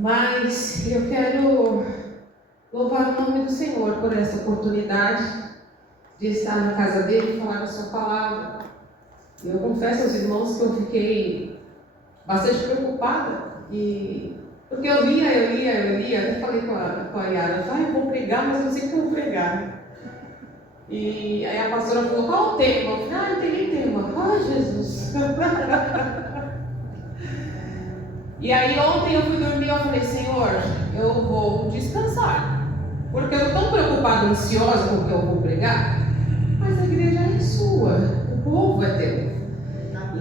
Mas eu quero louvar o nome do Senhor por essa oportunidade de estar na casa dele e falar a sua palavra. E eu confesso aos irmãos que eu fiquei bastante preocupada, porque eu lia, até falei com a Yara, eu vou pregar, mas eu não sei como pregar. E aí a pastora falou, qual o tema? Eu falei, não tem nem tema. Jesus. E aí ontem eu fui dormir e eu falei, Senhor, eu vou descansar, porque eu estou tão preocupada, ansiosa com o que eu vou pregar, mas a igreja é sua, o povo é teu.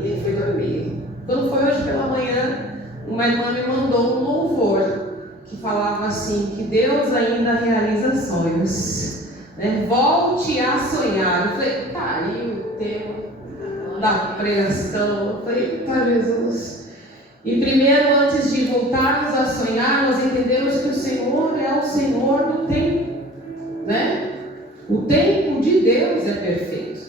E fui dormir. Quando foi hoje pela manhã, uma irmã me mandou um louvor que falava assim, que Deus ainda realiza sonhos, né? Volte a sonhar. Eu falei, aí o tema da pregação. Eu falei, Jesus. E primeiro, antes de voltarmos a sonhar, nós entendemos que o Senhor é o Senhor do tempo, né? O tempo de Deus é perfeito.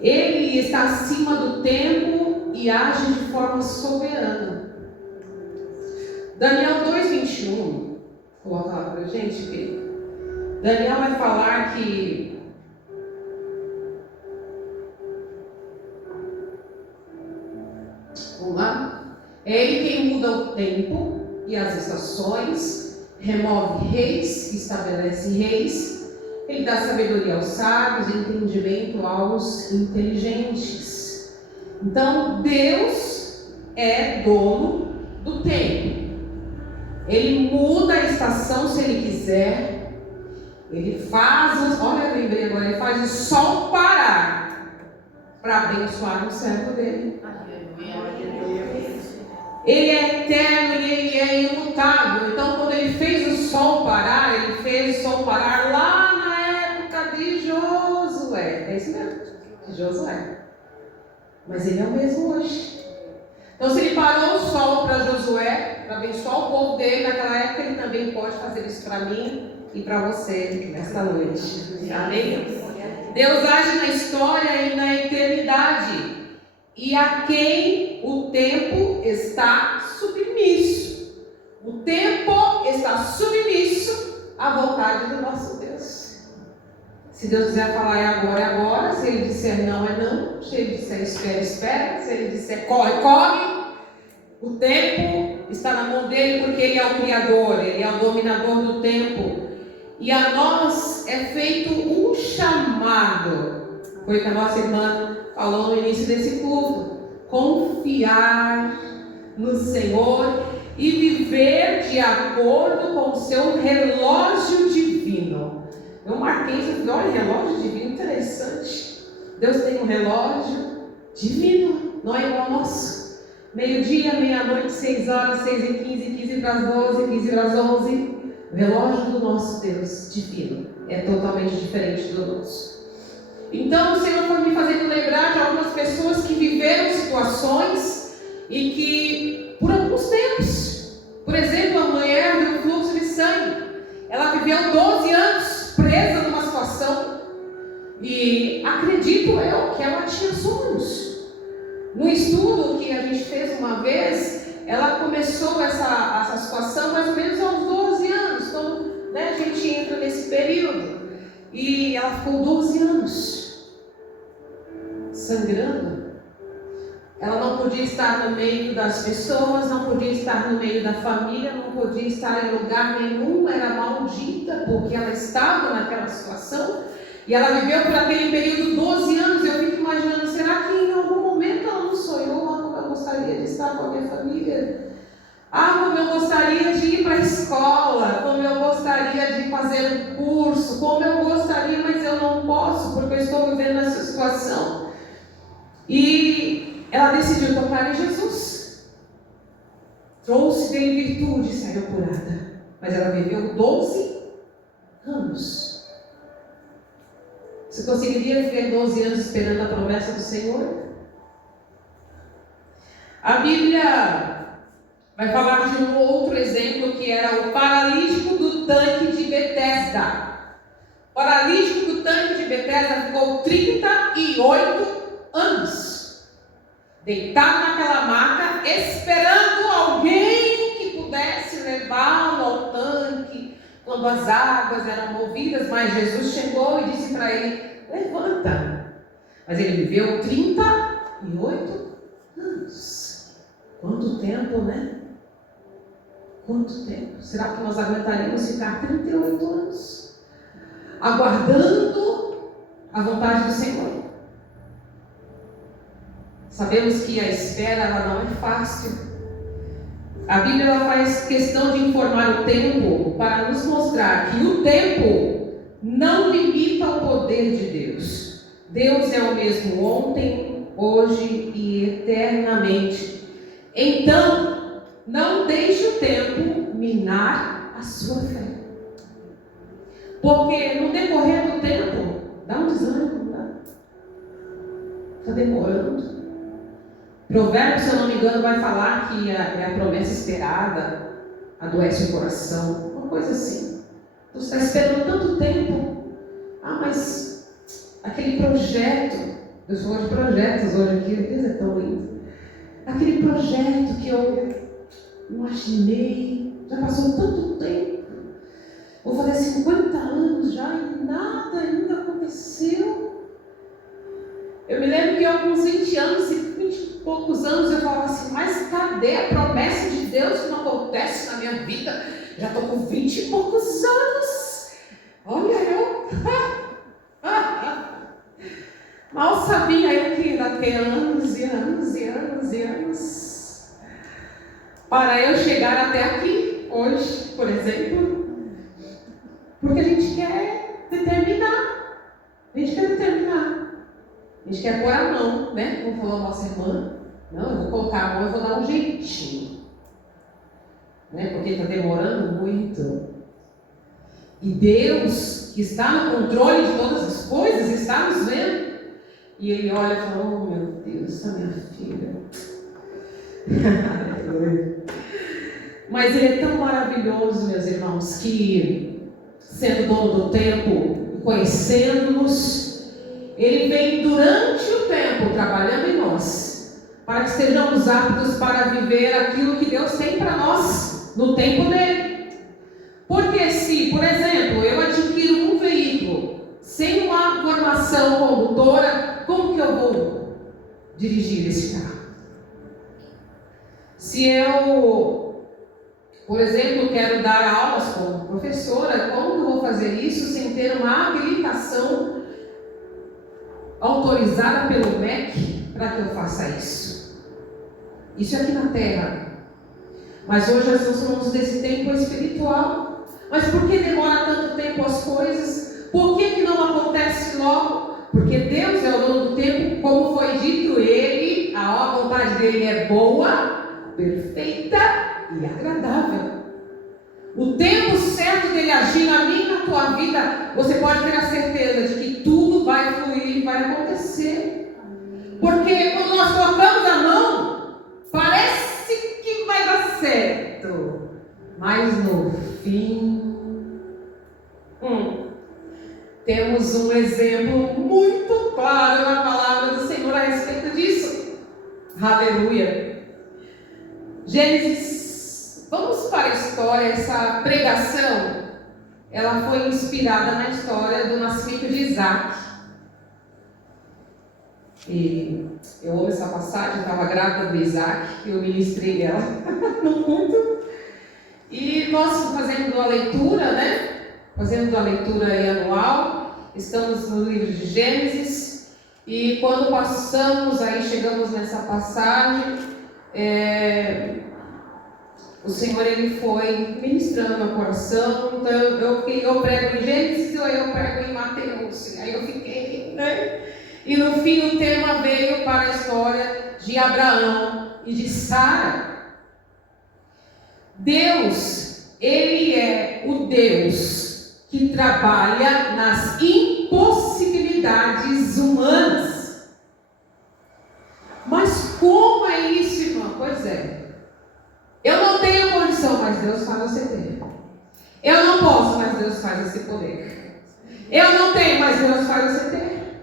Ele está acima do tempo e age de forma soberana. Daniel 2:21, coloca lá para a gente, que Daniel vai falar que vamos lá? É Ele quem muda o tempo e as estações, remove reis, estabelece reis. Ele dá sabedoria aos sábios e entendimento aos inteligentes. Então, Deus é dono do tempo. Ele muda a estação se Ele quiser. Ele faz, olha, eu lembrei agora, Ele faz o sol parar para abençoar o servo dele. Ele é eterno e Ele é imutável. Então, quando Ele fez o sol parar, Ele fez o sol parar lá na época de Josué. É isso mesmo, de Josué. Mas Ele é o mesmo hoje. Então, se Ele parou o sol para Josué, para abençoar o povo dele naquela época, Ele também pode fazer isso para mim e para você nesta noite. Amém? Deus age na história e na eternidade. E a quem o tempo está submisso. O tempo está submisso à vontade do nosso Deus. Se Deus quiser falar é agora. Se Ele disser não, é não. Se Ele disser espera, espera. Se Ele disser corre, corre. O tempo está na mão dele, porque Ele é o Criador, Ele é o dominador do tempo. E a nós é feito um chamado. Foi o que a nossa irmã falou no início desse culto. Confiar no Senhor e viver de acordo com o seu relógio divino. Eu marquei isso, olha, relógio divino, interessante. Deus tem um relógio divino, não é igual ao nosso. Meio-dia, meia-noite, 6 horas, 6h15, 15 para as 12, 15 para as 11. O relógio do nosso Deus divino é totalmente diferente do nosso. Então o Senhor foi me fazendo lembrar de algumas pessoas que viveram situações e que por alguns tempos, por exemplo, a mulher do fluxo de sangue, ela viveu 12 anos presa numa situação e acredito eu que ela tinha sonhos. No estudo que a gente fez uma vez, ela começou essa situação mais ou menos aos 12 anos, então a gente entra nesse período. E ela ficou 12 anos sangrando. Ela não podia estar no meio das pessoas, não podia estar no meio da família, não podia estar em lugar nenhum, era maldita, porque ela estava naquela situação. E ela viveu por aquele período 12 anos. Eu fico imaginando, será que em algum momento ela não sonhou? Como eu gostaria de estar com a minha família. Como eu gostaria de ir para a escola, como eu gostaria de fazer um curso, como eu gostaria, mas eu não posso, porque eu estou vivendo essa situação. E ela decidiu tocar em Jesus. Trouxe dele virtude e saiu curada. Mas ela viveu 12 anos. Você conseguiria viver 12 anos esperando a promessa do Senhor? A Bíblia vai falar de um outro exemplo, que era o paralítico do tanque de Betesda. O paralítico do tanque de Betesda ficou 38 anos deitado naquela maca, esperando alguém que pudesse quando as águas eram movidas, mas Jesus chegou e disse para ele: levanta. Mas ele viveu 38 anos. Quanto tempo, né? Quanto tempo? Será que nós aguentaríamos ficar 38 anos aguardando a vontade do Senhor? Sabemos que a espera ela não é fácil. A Bíblia ela faz questão de informar o tempo para nos mostrar que o tempo não limita o poder de Deus. Deus é o mesmo ontem, hoje e eternamente. Então, não deixe o tempo minar a sua fé. Porque no decorrer do tempo, dá um desânimo, não dá? Está demorando. Provérbios, se eu não me engano, vai falar que a promessa esperada adoece o coração. Uma coisa assim. Você está esperando tanto tempo. Mas aquele projeto, eu sou de projetos hoje aqui, Deus é tão lindo. Aquele projeto que eu imaginei, já passou tanto tempo. Vou fazer 50 anos já e nada ainda aconteceu. Eu me lembro que há alguns 20 anos, 20 e poucos anos, eu falava assim: mas cadê a promessa de Deus que não acontece na minha vida? Já estou com 20 e poucos anos. Olha eu. Mal sabia eu que ainda tem anos e anos e anos e anos para eu chegar até aqui, hoje, por exemplo. Porque a gente quer determinar. A gente quer determinar. A gente quer pôr a mão, né? Como falou a nossa irmã. Não, eu vou colocar a mão e vou dar um jeitinho. Né? Porque está demorando muito. E Deus, que está no controle de todas as coisas, está nos vendo. E Ele olha e fala: oh meu Deus, essa minha filha. Mas Ele é tão maravilhoso, meus irmãos, que sendo dono do tempo, conhecendo-nos, Ele vem durante o tempo trabalhando em nós, para que estejamos aptos para viver aquilo que Deus tem para nós, no tempo dele. Porque se, por exemplo, eu adquiro um veículo sem uma formação condutora, como que eu vou dirigir esse carro? Se eu, por exemplo, quero dar aulas como professora, como que eu vou fazer isso sem ter uma habilitação autorizada pelo MEC para que eu faça isso? Isso é aqui na Terra. Mas hoje nós falamos desse tempo espiritual. Mas por que demora tanto tempo as coisas? Por que não acontece logo? Porque Deus é o dono do tempo, como foi dito, Ele, a vontade dele é boa, perfeita e agradável. O tempo certo dele agir na minha e na tua vida, você pode ter a certeza de que tudo vai fluir e vai acontecer. Porque quando nós colocamos a mão, parece que vai dar certo, mas no fim, temos um exemplo muito claro na palavra do Senhor a respeito disso. Aleluia. Gênesis, vamos para a história. Essa pregação, ela foi inspirada na história do nascimento de Isaac. E eu amo essa passagem, eu estava grávida do Isaac, eu ministrei ela no mundo. E nós fazendo a leitura, né? Fazendo a leitura aí anual, estamos no livro de Gênesis. E quando passamos, aí chegamos nessa passagem, o Senhor ele foi ministrando meu coração. Então eu prego em Gênesis ou eu prego em Mateus. Aí eu fiquei, né? E no fim o tema veio para a história de Abraão e de Sara. Deus, Ele é o Deus que trabalha nas impossibilidades humanas. Mas como é isso, irmão? Pois é. Eu não tenho condição, mas Deus faz você ter. Eu não posso, mas Deus faz você poder. Eu não tenho, mas Deus faz você ter.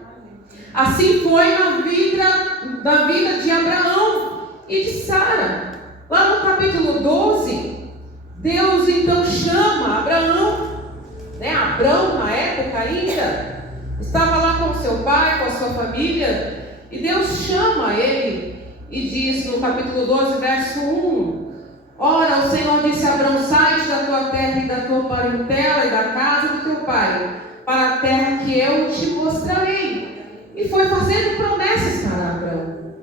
Assim foi na vida de Abraão e de Sara. Lá no capítulo 12, Deus então chama Abraão Abrão, na época ainda, estava lá com seu pai, com a sua família, e Deus chama ele e diz no capítulo 12, verso 1: ora, o Senhor disse a Abrão: sai da tua terra e da tua parentela e da casa do teu pai, para a terra que eu te mostrarei. E foi fazendo promessas para Abrão.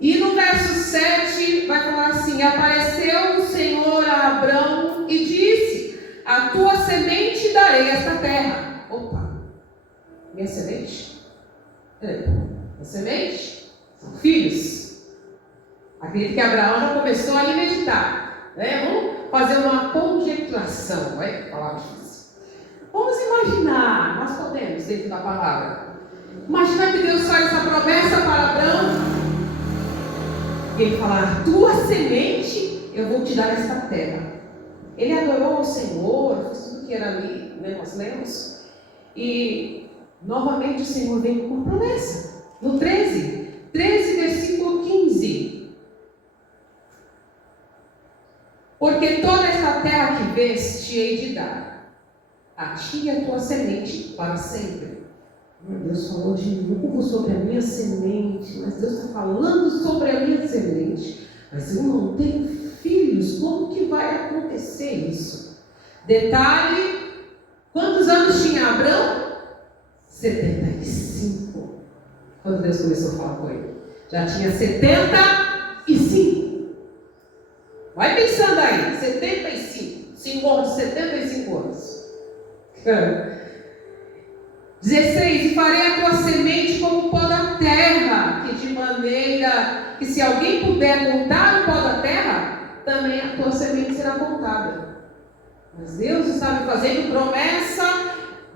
E no verso 7 vai falar assim: apareceu o Senhor a Abrão e disse: a tua semente darei esta terra. Opa, minha semente? Minha semente? São filhos. Acredito que Abraão já começou a meditar, Vamos fazer uma conjecturação, vai falar difícil. Vamos imaginar, nós podemos, dentro da palavra, imaginar que Deus faz essa promessa para Abraão. E ele fala: a tua semente, eu vou te dar esta terra. Ele adorou o Senhor, fez tudo que era ali, nós lemos. E novamente o Senhor veio com uma promessa. No 13, versículo 15. Porque toda esta terra que vês te hei de dar, a ti e a tua semente para sempre. Deus falou de novo sobre a minha semente, mas Deus está falando sobre a minha semente. Mas eu não tenho filhos, como que vai acontecer isso? Detalhe: quantos anos tinha Abrão? 75. Quando Deus começou a falar com ele, já tinha 75. Vai pensando aí, 75. 5 anos, 75 anos. 16: e farei a tua semente como o pó da terra, que de maneira que se alguém puder contar o pó da terra, também a tua semente será contada. Mas Deus está me fazendo promessa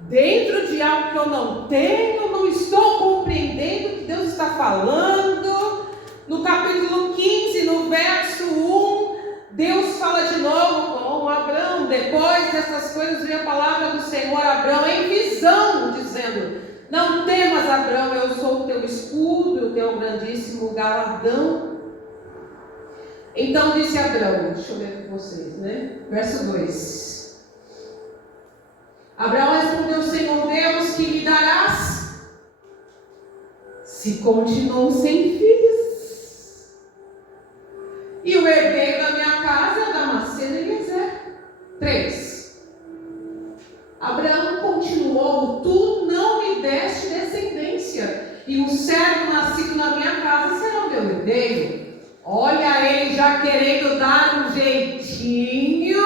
dentro de algo que eu não tenho, não estou compreendendo o que Deus está falando. No capítulo 15, no verso 1, Deus fala de novo com Abrão. Depois dessas coisas veio a palavra do Senhor a Abrão em visão, dizendo: não temas, Abrão, eu sou o teu escudo, o teu grandíssimo galardão. Então disse Abrão, deixa eu ler com vocês, verso 2: Abraão respondeu: Senhor Deus, que me darás se continuo sem filhos? E o herdeiro da minha casa é Damasceno e Eliezer. 3: Abraão continuou: tu não me deste descendência, e um servo nascido na minha casa será o meu herdeiro. Olha ele já querendo dar um jeitinho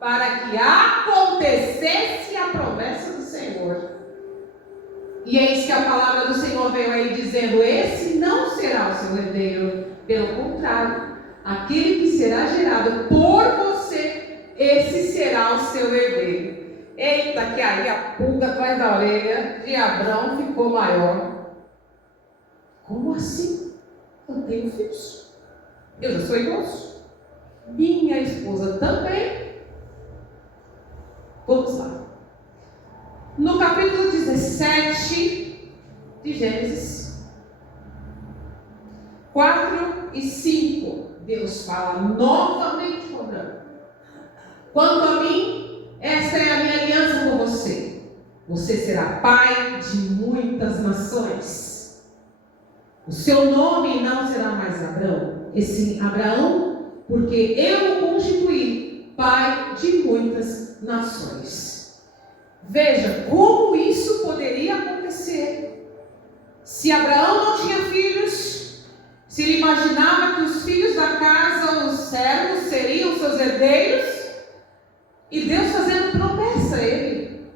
para que acontecesse a promessa do Senhor. E eis que a palavra do Senhor veio a ele dizendo: esse não será o seu herdeiro, pelo contrário, aquele que será gerado por você, esse será o seu herdeiro. Eita, que aí a pulga atrás da orelha de Abrão ficou maior. Como assim? Eu tenho filhos, eu já sou idoso, minha esposa também. Vamos lá. No capítulo 17 de Gênesis 4 e 5, Deus fala novamente com Abraão: quanto a mim, esta é a minha aliança com você. Você será pai de muitas nações. O seu nome não será mais Abrão, e sim Abraão, porque eu o constituí pai de muitas nações. Veja como isso poderia acontecer. Se Abraão não tinha filhos, se ele imaginava que os filhos da casa, os servos, seriam seus herdeiros, e Deus fazendo promessa a ele.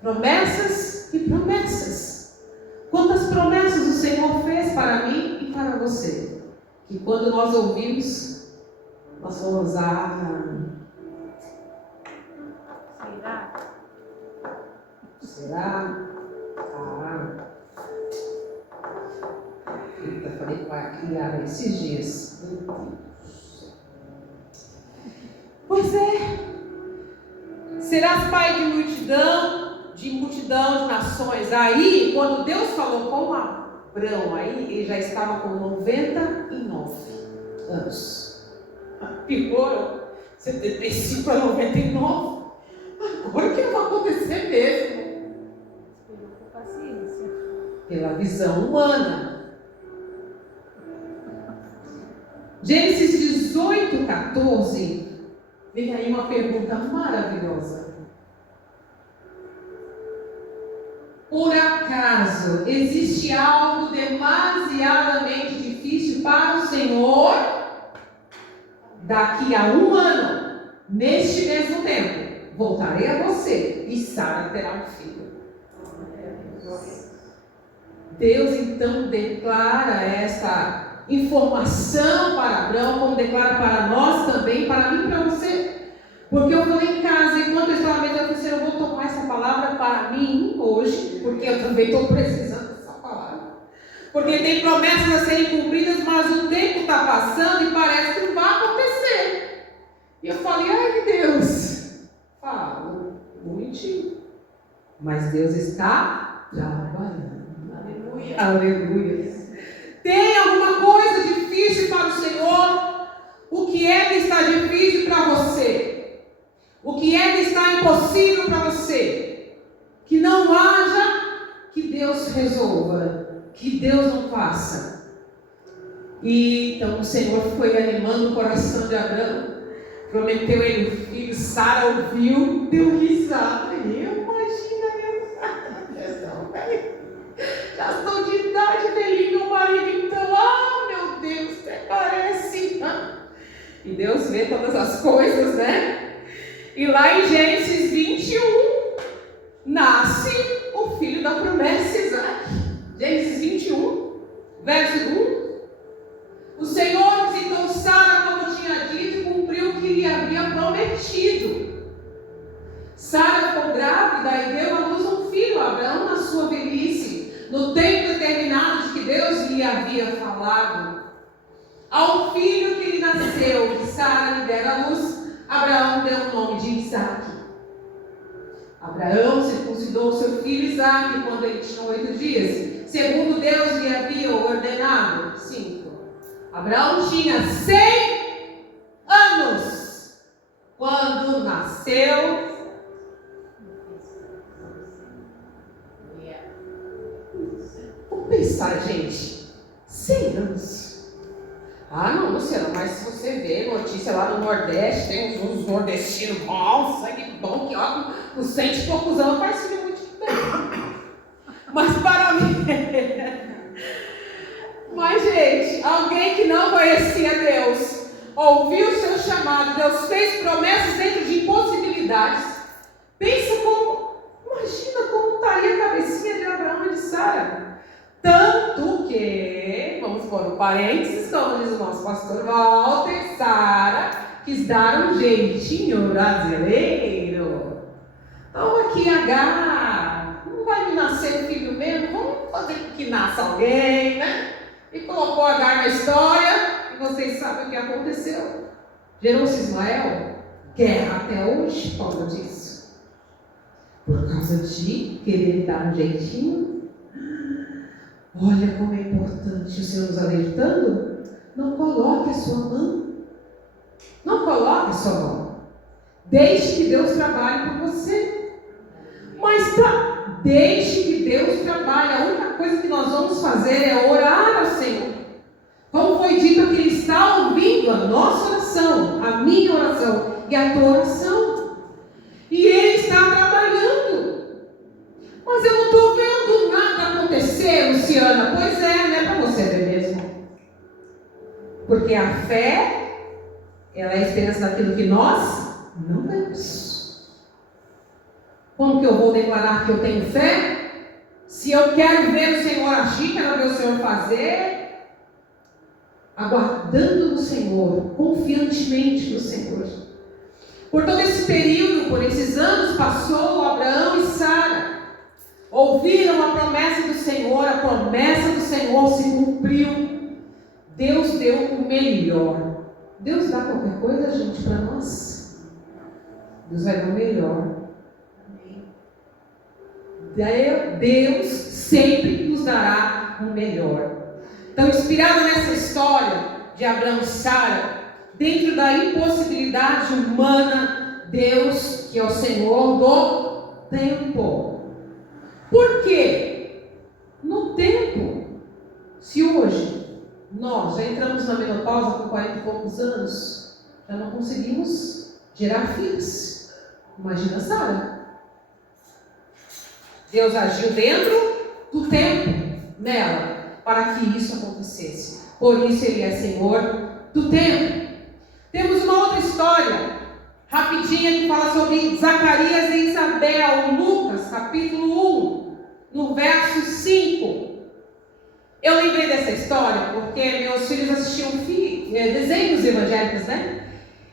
Promessas e promessas. Quantas promessas o Senhor fez para mim e para você, que quando nós ouvimos, nós vamos será? Eita, falei que vai criar esses dias. Pois é. Serás pai de multidão de nações. Aí, quando Deus falou com Abrão, aí ele já estava com 99 anos. Ficou 75 a 99. que não vai acontecer mesmo. Pela visão humana. Gênesis 18, 14. Vem aí uma pergunta maravilhosa. Por acaso existe algo demasiadamente difícil para o Senhor? Daqui a 1 ano, neste mesmo tempo, voltarei a você e Sara terá um filho. Deus então declara essa informação para Abraão, como declara para nós também, para mim e para você. Porque eu falei em casa, enquanto eu estava meditando, eu disse, eu vou tomar essa palavra para mim hoje, porque eu também estou precisando dessa palavra. Porque tem promessas a serem cumpridas, mas o tempo está passando e parece que não vai acontecer. E eu falei, ai Deus, falo, bonitinho. Mas Deus está trabalhando. Aleluia. Aleluia. Tem alguma coisa difícil para o Senhor? O que é que está difícil para você? O que é que está impossível para você? Que não haja, que Deus resolva, que Deus não faça. E então o Senhor foi animando o coração de Abraão, prometeu ele o filho, Sara ouviu, deu risada. Já estou de idade, velhinho, meu marido, então, meu Deus, até parece. E Deus vê todas as coisas, né? E lá em Gênesis 21, nasce o filho da promessa, Isaac. Gênesis 21, verso 1. O Senhor visitou Sara, como tinha dito, e cumpriu o que lhe havia prometido. Sara ficou grávida e deu à luz um filho, Abraão, na sua velhice, no tempo determinado de que Deus lhe havia falado. Ao filho que lhe nasceu, que Sara lhe dera à luz, Abraão deu o nome de Isaac. Abraão circuncidou seu filho Isaac quando ele tinha 8 dias, segundo Deus lhe havia ordenado. 5. Abraão tinha 100 anos quando nasceu. Vamos pensar, gente. 100 anos. Ah, não, Luciana, mas se você vê notícia lá do Nordeste, tem uns nordestinos bons, sangue bom, que ó, com 100 e poucos anos faz filho muito bem. Mas para mim... Mas, gente, alguém que não conhecia Deus, ouviu o seu chamado, Deus fez promessas dentro de impossibilidades. Pensa como, imagina como estaria a cabecinha de Abraão e de Sara. Tanto que, vamos pôr um parênteses, como diz o nosso pastor Walter, Sara quis dar um jeitinho brasileiro. Então aqui H, não vai me nascer filho mesmo, vamos fazer com que nasça alguém, né? E colocou H na história, e vocês sabem o que aconteceu. Gerou-se Ismael, guerra até hoje por causa disso. Por causa de querer dar um jeitinho. Olha como é importante o Senhor nos alertando. Não coloque a sua mão. Não coloque a sua mão. Deixe que Deus trabalhe por você. Mas deixe que Deus trabalhe. A única coisa que nós vamos fazer é orar ao Senhor. Como foi dito que Ele está ouvindo a nossa oração, a minha oração e a tua oração. E Ele está trabalhando. Mas eu não estou vendo nada acontecer, Luciana. Pois é, não é para você ver mesmo. Porque a fé, ela é a esperança daquilo que nós não vemos. Como que eu vou declarar que eu tenho fé? Se eu quero ver o Senhor agir, quero ver o Senhor fazer, aguardando no Senhor, confiantemente no Senhor. Por todo esse período, por esses anos, passou Abraão e Sara. Ouviram a promessa do Senhor, a promessa do Senhor se cumpriu. Deus deu o melhor. Deus dá qualquer coisa, gente, para nós. Deus vai dar o melhor. Deus sempre nos dará o melhor. Então, inspirado nessa história de Abraão e Sara, dentro da impossibilidade humana, Deus que é o Senhor do tempo. Por quê? No tempo, se hoje nós já entramos na menopausa com 40 e poucos anos, já não conseguimos gerar filhos. Imagina Sara. Deus agiu dentro do tempo nela para que isso acontecesse. Por isso Ele é Senhor do tempo. Temos uma outra história rapidinha que fala sobre Zacarias e Isabel, Lucas capítulo 1, no verso 5. Eu lembrei dessa história porque meus filhos assistiam desenhos evangélicos, né?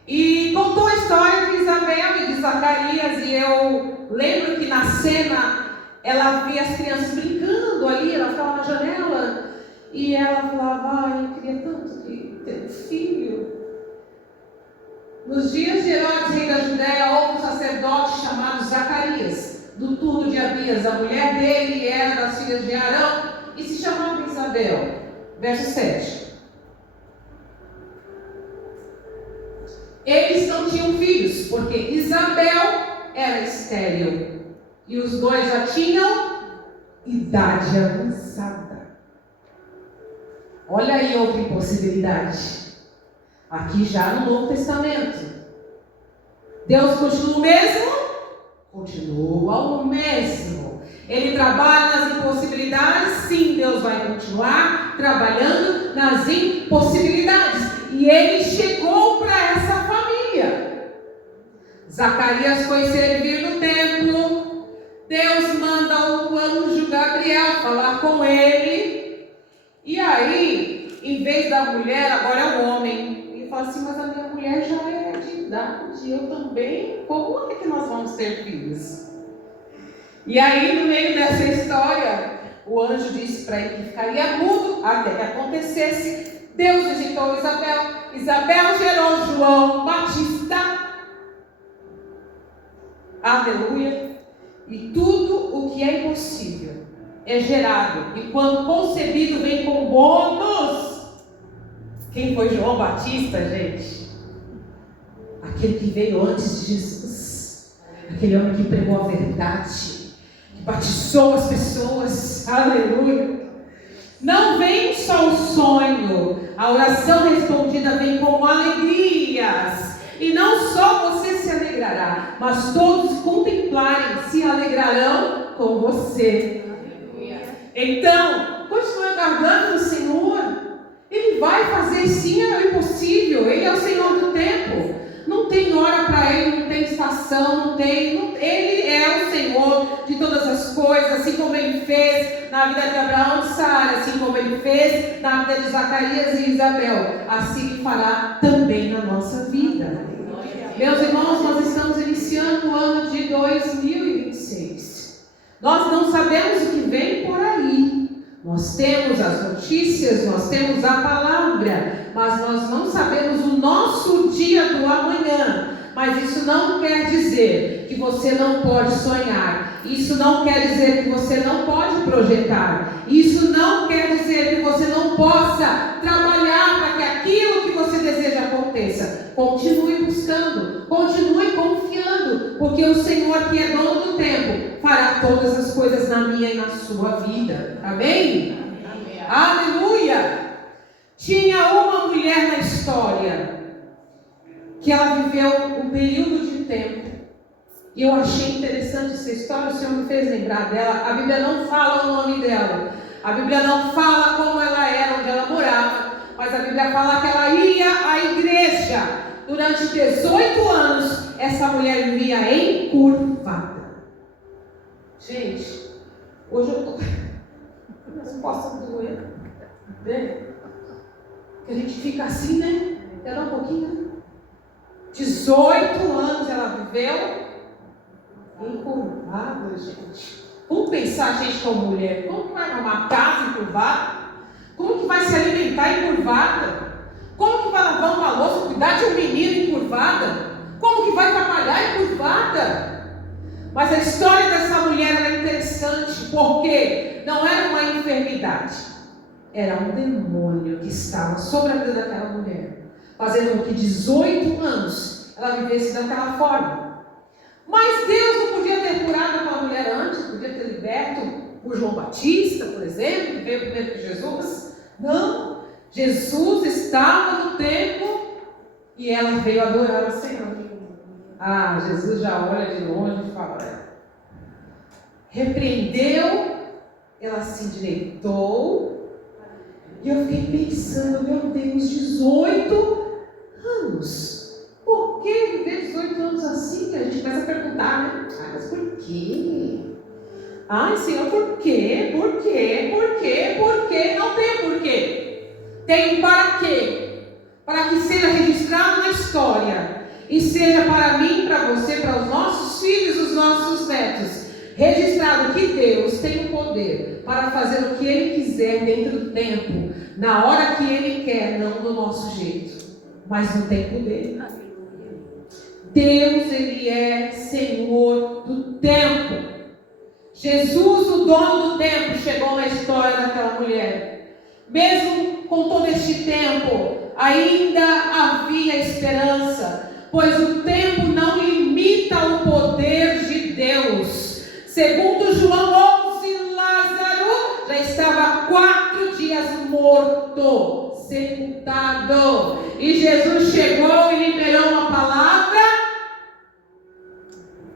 E contou a história de Isabel e de Zacarias, e eu lembro que na cena ela via as crianças brincando ali, ela ficava na janela e ela falava, eu queria tanto ter um filho. Nos dias de Herodes, rei da Judéia, houve um sacerdote chamado Zacarias, do turno de Abias. A mulher dele era das filhas de Arão e se chamava Isabel. Verso 7. Eles não tinham filhos, porque Isabel era estéril e os dois já tinham idade avançada. Olha aí outra impossibilidade. Aqui já no Novo Testamento. Deus continua o mesmo? Continua o mesmo. Ele trabalha nas impossibilidades? Sim, Deus vai continuar trabalhando nas impossibilidades. E Ele chegou para essa família. Zacarias foi servir no templo. Deus manda o anjo Gabriel falar com ele. E aí, em vez da mulher, agora é o homem. Fala assim, mas a minha mulher já é de idade, eu também, como é que nós vamos ter filhos? E aí, no meio dessa história, o anjo disse para ele que ficaria mudo até que acontecesse. Deus visitou Isabel, Isabel gerou João Batista, aleluia, e tudo o que é impossível é gerado, e quando concebido vem com bônus. Quem foi João Batista, gente? Aquele que veio antes de Jesus. Aquele homem que pregou a verdade. Que batizou as pessoas. Aleluia. Não vem só o sonho. A oração respondida vem com alegrias. E não só você se alegrará, mas todos que contemplarem se alegrarão com você. Então, continue aguardando no Senhor. Ele vai fazer sim o impossível. Ele é o Senhor do tempo. Não tem hora para Ele, não tem estação, Ele é o Senhor de todas as coisas, assim como Ele fez na vida de Abraão e Sara, assim como Ele fez na vida de Zacarias e Isabel, assim Ele fará também na nossa vida. Meus irmãos, nós estamos iniciando o ano de 2026. Nós não sabemos o que vem por aí. Nós temos as notícias, nós temos a palavra, mas nós não sabemos o nosso dia do amanhã. Mas isso não quer dizer que você não pode sonhar. Isso não quer dizer que você não pode projetar. Isso não quer dizer que você não possa trabalhar para que aquilo que você deseja aconteça. Continue buscando, continue confiando, porque o Senhor, que é dono do tempo, fará todas as coisas na minha e na sua vida. Amém? Amém. Aleluia! Tinha uma mulher na história que ela viveu um período de tempo. E eu achei interessante essa história, o Senhor me fez lembrar dela. A Bíblia não fala o nome dela. A Bíblia não fala como ela era, onde ela morava. Mas a Bíblia fala que ela ia à igreja. Durante 18 anos, essa mulher vivia encurvada. Gente, hoje eu tô... Minhas costas doendo. Né? Que a gente fica assim, né? Era um pouquinho. 18 anos ela viveu encurvada, gente. Vamos pensar, gente, como mulher. Como que vai arrumar casa encurvada? Como que vai se alimentar encurvada? Como que vai lavar uma louça, cuidar de um menino encurvada? Como que vai trabalhar encurvada? Mas a história dessa mulher era interessante, porque não era uma enfermidade. Era um demônio que estava sobre a vida daquela mulher, fazendo com que 18 anos ela vivesse daquela forma. Mas Deus não podia ter curado aquela mulher antes, podia ter liberto o João Batista, por exemplo, que veio primeiro que Jesus. Não, Jesus estava no templo e ela veio adorar o Senhor. Ah, Jesus já olha de longe e fala, repreendeu, ela se endireitou, e eu fiquei pensando, meu Deus, 18 anos. Por que viver 18 anos assim? Que a gente começa a perguntar, né? Ah, mas por quê? Ai, Senhor, por quê? Por quê? Por quê? Por quê? Não tem porquê. Tem um para quê? Para que seja registrado na história. E seja para mim, para você, para os nossos filhos, os nossos netos, registrado que Deus tem o poder para fazer o que Ele quiser dentro do tempo, na hora que Ele quer, não do nosso jeito. Mas não tem poder. Deus, Ele é Senhor do tempo. Jesus, o dono do tempo, chegou na história daquela mulher. Mesmo com todo este tempo, ainda havia esperança, pois o tempo não limita o poder de Deus. Segundo João 11, Lázaro já estava 4 dias morto, sepultado. E Jesus chegou e liberou uma palavra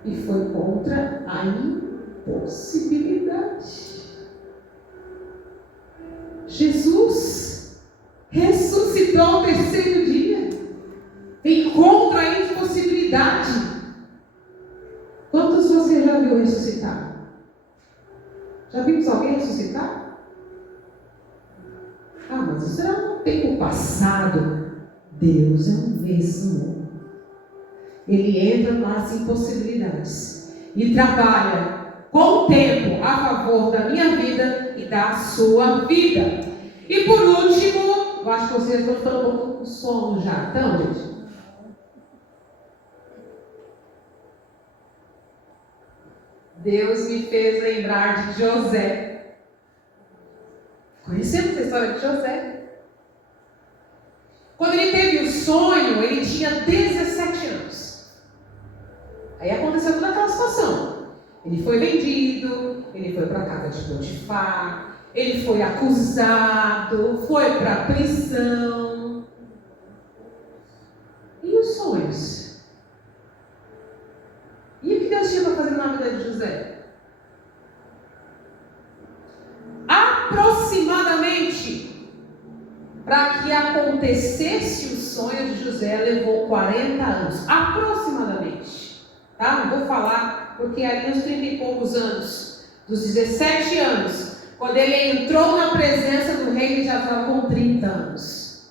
e foi contra a impossibilidade. Jesus ressuscitou ao 3º dia, em contra a impossibilidade. Quantos você já viu ressuscitar? Já vimos alguém ressuscitar? Ah, mas isso era no tempo passado. Deus é o mesmo. Ele entra nas impossibilidades e trabalha com o tempo a favor da minha vida e da sua vida. E por último, eu acho que vocês estão um pouco com sono já, então, gente? Deus me fez lembrar de José. Conhecemos a história de José. Quando ele teve o sonho, ele tinha 17 anos. Aí aconteceu toda aquela situação. Ele foi vendido, ele foi para a casa de Potifar, ele foi acusado, foi para a prisão. E os sonhos? E o que Deus tinha para fazer na vida de José? Aproximadamente, para que acontecesse o sonho de José, levou 40 anos. Aproximadamente. Tá? Não vou falar, porque ali uns 30 e poucos anos, dos 17 anos, quando ele entrou na presença do rei, ele já estava com 30 anos.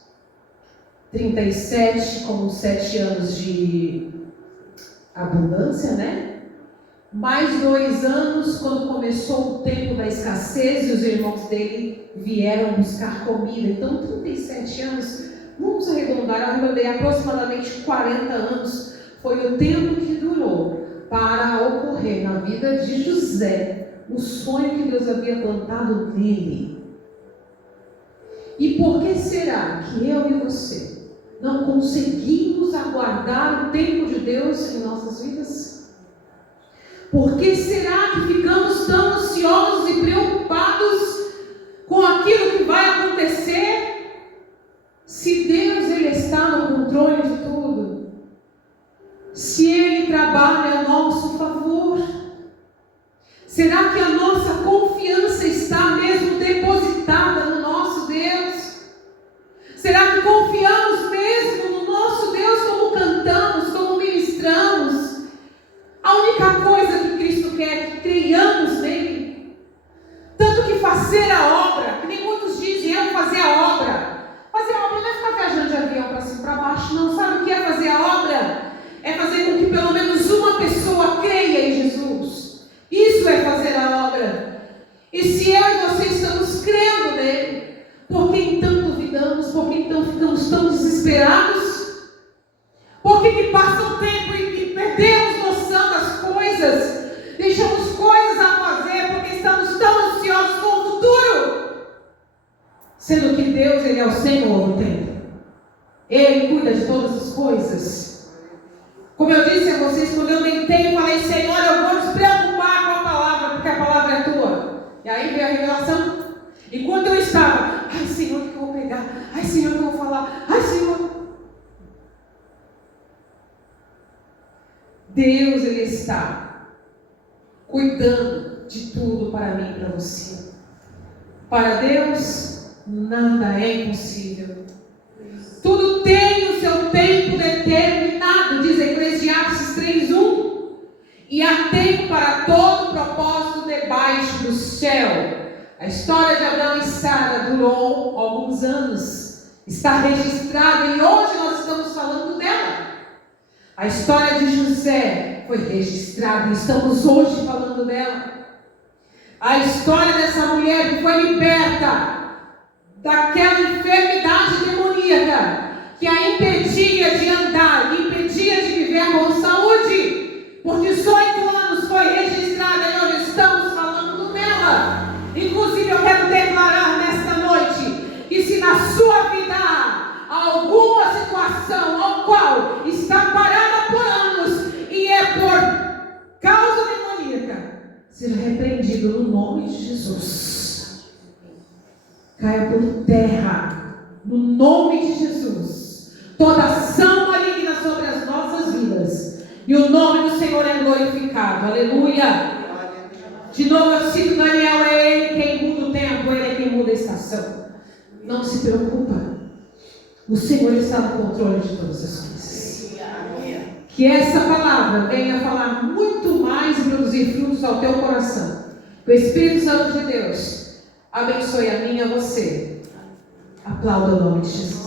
37, com 7 anos de abundância, né? Mais 2 anos, quando começou o tempo da escassez, e os irmãos dele vieram buscar comida. Então, 37 anos, vamos arredondar, eu arredondei aproximadamente 40 anos. Foi o tempo que durou para ocorrer na vida de José o sonho que Deus havia plantado nele. E por que será que eu e você não conseguimos aguardar o tempo de Deus em nossas vidas? Por que será que ficamos tão ansiosos e preocupados com aquilo que vai acontecer, se Deus ele está no controle de tudo? Se Ele trabalha a nosso favor, será que a nossa confiança está mesmo depositada no nosso Deus? Será que confiamos mesmo no nosso Deus, como cantamos, como ministramos? A única coisa que Cristo quer é que creiamos nele. Tanto que fazer a obra, que nem muitos dizem, eu fazer a obra. Fazer a obra não é ficar viajando de avião para cima e para baixo, não. Sabe o que é fazer a obra? É fazer com que pelo menos uma pessoa creia em Jesus. Isso é fazer a obra. E se eu e você estamos crendo nele, por que então duvidamos? Por que então ficamos tão desesperados? Por que passa o tempo e perdemos noção das coisas? Deixamos coisas a fazer porque estamos tão ansiosos com o futuro? Sendo que Deus, Ele é o Senhor do tempo. Ele cuida de todas as coisas. Como eu disse a vocês, quando eu deitei e falei E aí veio a revelação. Enquanto eu estava, ai Senhor, o que eu vou pegar? Ai Senhor, o que eu vou falar? Ai Senhor. Deus, Ele está cuidando de tudo para mim e para você. Para Deus, nada é impossível. Tudo tem o seu tempo determinado, diz Eclesiastes 3:1. E há tempo para todo propósito debaixo do céu. A história de Abraão e Sara durou alguns anos. Está registrada e hoje nós estamos falando dela. A história de José foi registrada e estamos hoje falando dela. A história dessa mulher que foi liberta daquela enfermidade demoníaca que a impedia de andar, que impedia de viver com saúde. Por 18 anos foi registrada e nós estamos falando dela. Inclusive eu quero declarar nesta noite que se na sua vida há alguma situação ao qual está parada por anos e é por causa demoníaca, seja repreendido no nome de Jesus. Caia por terra no nome de Jesus toda ação maligna sobre as nossas vidas e o nome do Senhor é glorificado. Aleluia. De novo eu cito Daniel, é Ele quem muda o tempo, Ele é quem muda a estação. Não se preocupa, o Senhor está no controle de todas as coisas. Que essa palavra venha falar muito mais e produzir frutos ao teu coração. Que o Espírito Santo de Deus abençoe a mim e a você. Aplauda o nome de Jesus.